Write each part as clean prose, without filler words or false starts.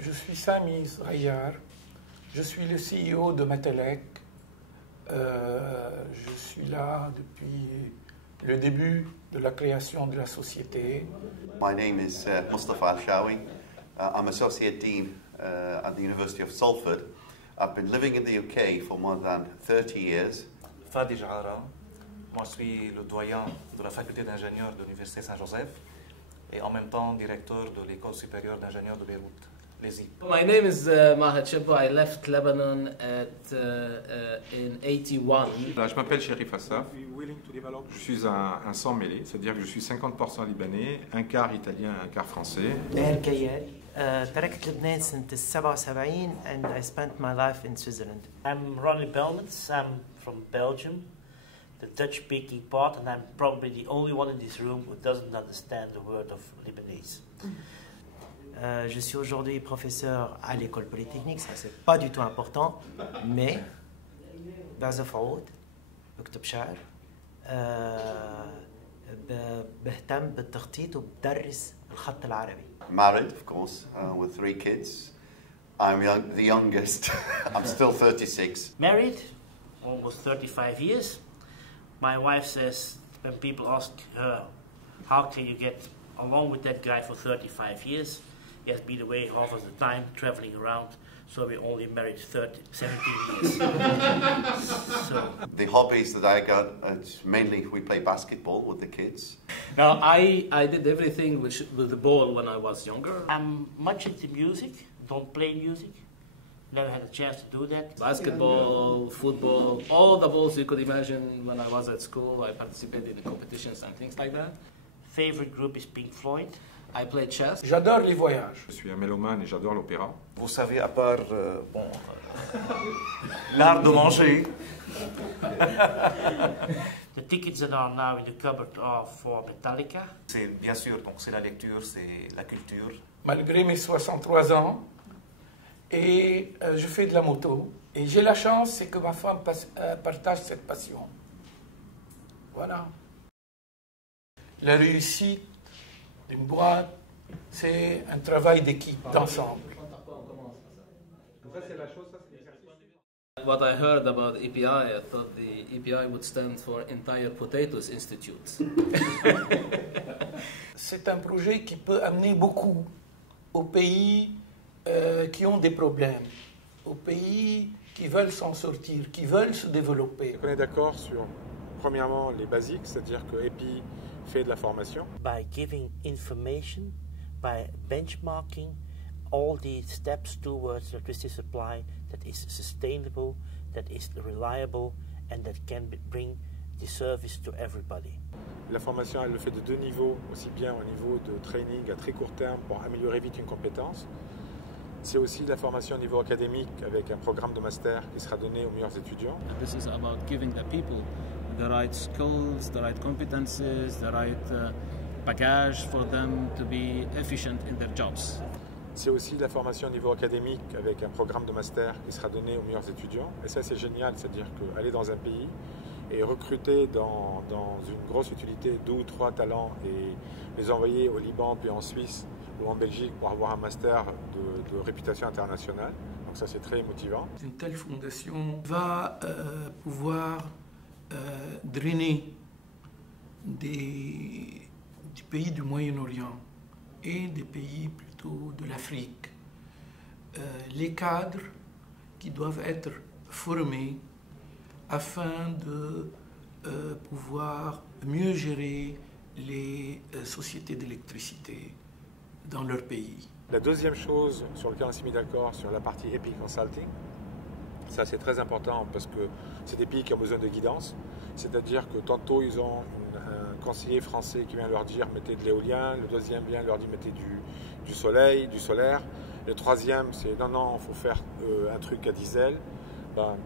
Je suis Sami Zghayar, je suis le CEO de Matelec. Je suis là depuis le début de la création de la société. My name is Mustafa Al-Shawi. I'm Associate Dean at the University of Salford. I've been living in the UK for more than 30 years. Fadi Jahara. Moi, je suis le doyen de la faculté d'ingénieurs de l'Université Saint-Joseph et en même temps directeur de l'École supérieure d'ingénieurs de Beyrouth, l'ESI. My name is Mahat Chebbo. I left Lebanon in 81. Je m'appelle Sherif Assaf. Je suis un sang mêlé, c'est-à-dire que je suis 50% libanais, un quart italien, un quart français. تركت لبنان سنة 77 and I spent my life in Switzerland. I'm Ronnie Belmans. I'm from Belgium, the Dutch-speaking part, and I'm probably the only one in this room who doesn't understand the word of Lebanese. Je suis aujourd'hui professeur à l'école polytechnique, ça c'est pas du tout important, mais بعزف عود، بكتب شعر، بهتم بالتخطيط وبدرس الخط العربي. Married, of course, with 3 kids. I'm the youngest. I'm still 36. Married, almost 35 years. My wife says when people ask her, how can you get along with that guy for 35 years? He has been away half of the time, traveling around, so we only married 17 years. So. The hobbies that I got, it's mainly we play basketball with the kids. Now, I did everything with the ball when I was younger. I'm much into music, don't play music. Never had a chance to do that. Basketball, football, all the balls you could imagine when I was at school. I participated in competitions and things like that. Favorite group is Pink Floyd. I played chess. J'adore les voyages. Je suis un mélomane et j'adore l'opéra. Vous savez, à part l'art de manger. The tickets that are now in the cupboard are for Metallica. C'est bien sûr, donc c'est la lecture, c'est la culture. Malgré mes 63 ans, et je fais de la moto. Et j'ai la chance, c'est que ma femme partage cette passion. Voilà. La réussite d'une boîte, c'est un travail d'équipe, d'ensemble. What I heard about EPI, I thought the EPI would stand for Entire Potatoes Institute. C'est un projet qui peut amener beaucoup aux pays qui ont des problèmes, aux pays qui veulent s'en sortir, qui veulent se développer. On est d'accord sur, premièrement, les basiques, c'est-à-dire que EPI fait de la formation. By giving information, by benchmarking all the steps towards electricity supply that is sustainable, that is reliable, and that can bring the service to everybody. La formation, elle le fait de 2 niveaux, aussi bien au niveau de training à très court terme pour améliorer vite une compétence. C'est aussi la formation au niveau académique avec un programme de master qui sera donné aux meilleurs étudiants. This is about giving the people the right skills, the right competences, the right bagage for them to be efficient in their jobs. C'est aussi la formation au niveau académique avec un programme de master qui sera donné aux meilleurs étudiants. Et ça, c'est génial, c'est-à-dire qu'aller dans un pays et recruter dans une grosse utilité 2 ou 3 talents et les envoyer au Liban puis en Suisse ou en Belgique pour avoir un master de réputation internationale. Donc ça, c'est très motivant. Une telle fondation va pouvoir drainer du pays du Moyen-Orient et des pays plutôt de l'Afrique. Les cadres qui doivent être formés afin de pouvoir mieux gérer les sociétés d'électricité dans leur pays. La deuxième chose sur laquelle on s'est mis d'accord sur la partie EPI Consulting, ça c'est très important parce que c'est des pays qui ont besoin de guidance, c'est-à-dire que tantôt ils ont un conseiller français qui vient leur dire mettez de l'éolien, le deuxième vient leur dire mettez du soleil, du solaire, le troisième c'est non, il faut faire un truc à diesel. Ben,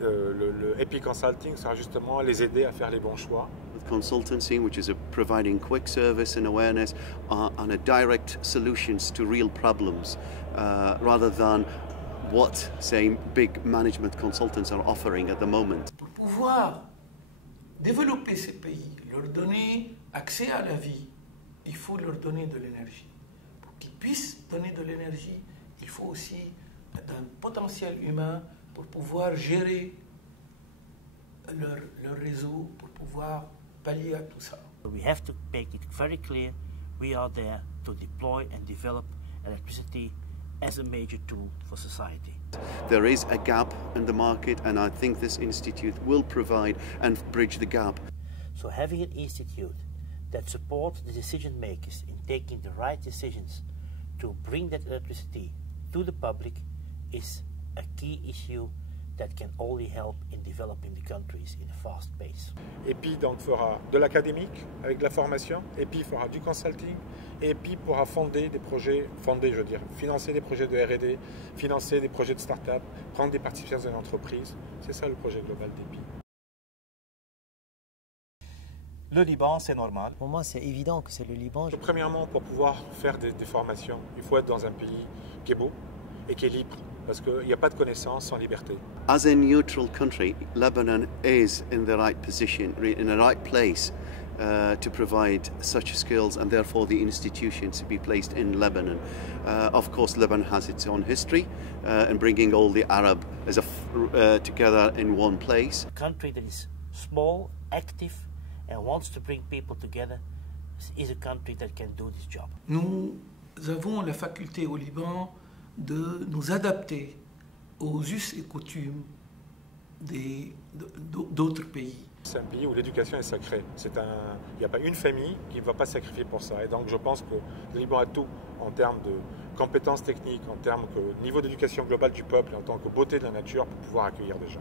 le EPI Consulting sera justement les aider à faire les bons choix. Consultancy, which is providing quick service and awareness on a direct solutions to real problems, rather than what, say, big management consultants are offering at the moment. Pour pouvoir développer ces pays, leur donner accès à la vie, il faut leur donner de l'énergie pour qu'ils puissent donner de l'énergie, il faut aussi un potentiel humain pour pouvoir gérer leur réseau, pour pouvoir pallier à tout ça. We have to make it very clear we are there to deploy and develop electricity as a major tool for society. There is a gap in the market, and I think this institute will provide and bridge the gap. So having an institute that supports the decision makers in taking the right decisions to bring that electricity to the public is a key issue that can only help in developing the countries in a fast pace. EPI donc fera de l'académique avec de la formation, EPI fera du consulting, et EPI pourra fonder des projets, financer des projets de R&D, financer des projets de start-up, prendre des participations dans une entreprise. C'est ça le projet global d'EPI. Le Liban, c'est normal. Pour moi, c'est évident que c'est le Liban. Premièrement, pour pouvoir faire des formations, il faut être dans un pays qui est beau et qui est libre. Parce qu'il n'y a pas de connaissance sans liberté. As a neutral country, Lebanon is in the right position, in the right place to provide such skills, and therefore the institutions to be placed in Lebanon. Of course, Lebanon has its own history in bringing all the Arab together in one place. A country that is small, active, and wants to bring people together is a country that can do this job. Nous avons la faculté au Liban de nous adapter aux us et coutumes d'autres pays. C'est un pays où l'éducation est sacrée. Il n'y a pas une famille qui ne va pas sacrifier pour ça. Et donc je pense que le Liban a tout en termes de compétences techniques, en termes de niveau d'éducation globale du peuple, en tant que beauté de la nature pour pouvoir accueillir des gens.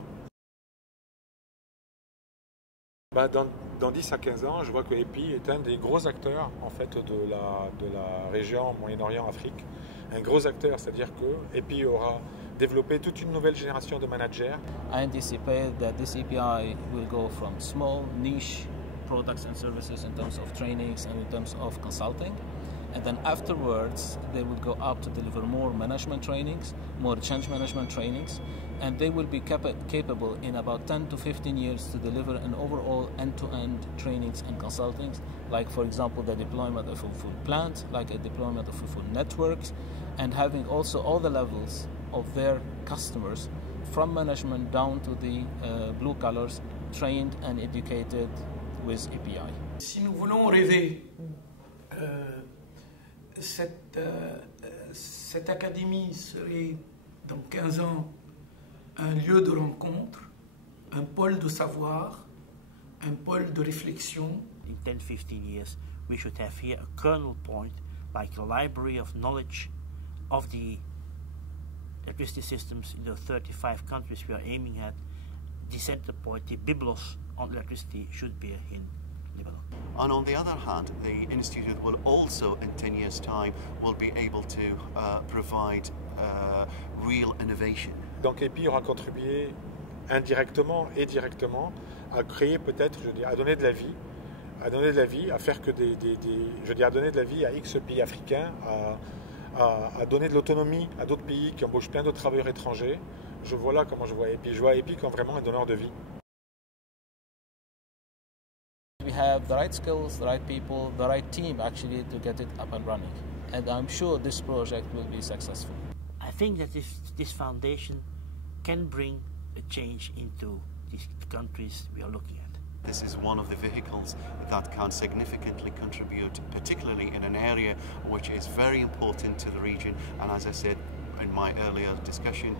Dans 10 à 15 ans, je vois que EPI est un des gros acteurs en fait, de la région Moyen-Orient-Afrique. Un gros acteur, c'est-à-dire que EPI aura développé toute une nouvelle génération de managers. I anticipate that this API will go from small niche products and services in terms of trainings and in terms of consulting, and then afterwards they will go up to deliver more management trainings, more change management trainings, and they will be capable in about 10 to 15 years to deliver an overall end-to-end trainings and consultings, like for example the deployment of a full plant, like a deployment of a full networks, and having also all the levels of their customers from management down to the blue collars trained and educated with API. Si nous voulons rêver, cette académie serait dans 15 ans un lieu de rencontre, un pôle de savoir, un pôle de réflexion. In 10-15 years, we should have here a kernel point, like a library of knowledge of the electricity systems in the 35 countries we are aiming at. The center point, the biblos on electricity, should be in Lebanon. And on the other hand, the Institute will also, in 10 years' time, will be able to provide real innovation. Donc EPI aura contribué indirectement et directement à créer peut-être, à donner de la vie, à faire que à donner de la vie à X pays africains, à donner de l'autonomie à d'autres pays qui embauchent plein d'autres travailleurs étrangers. Je vois là comment je vois EPI. Je vois EPI comme vraiment un donneur de vie. We have the right skills, the right people, the right team actually to get it up and running. And I'm sure this project will be successful. I think that this foundation can bring a change into these countries we are looking at. This is one of the vehicles that can significantly contribute, particularly in an area which is very important to the region, and as I said in my earlier discussion,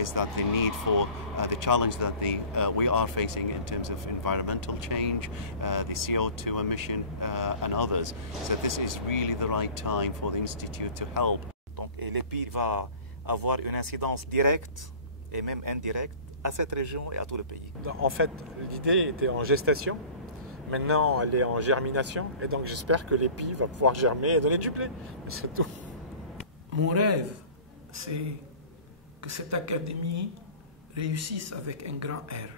is that the need for the challenge that we are facing in terms of environmental change, the CO2 emission and others. So this is really the right time for the Institute to help. Donc, l'EPI va avoir une incidence directe et même indirecte à cette région et à tout le pays. En fait, l'idée était en gestation. Maintenant, elle est en germination. Et donc, j'espère que l'EPI va pouvoir germer et donner du blé. C'est tout. Mon rêve, c'est que cette académie réussisse avec un grand R.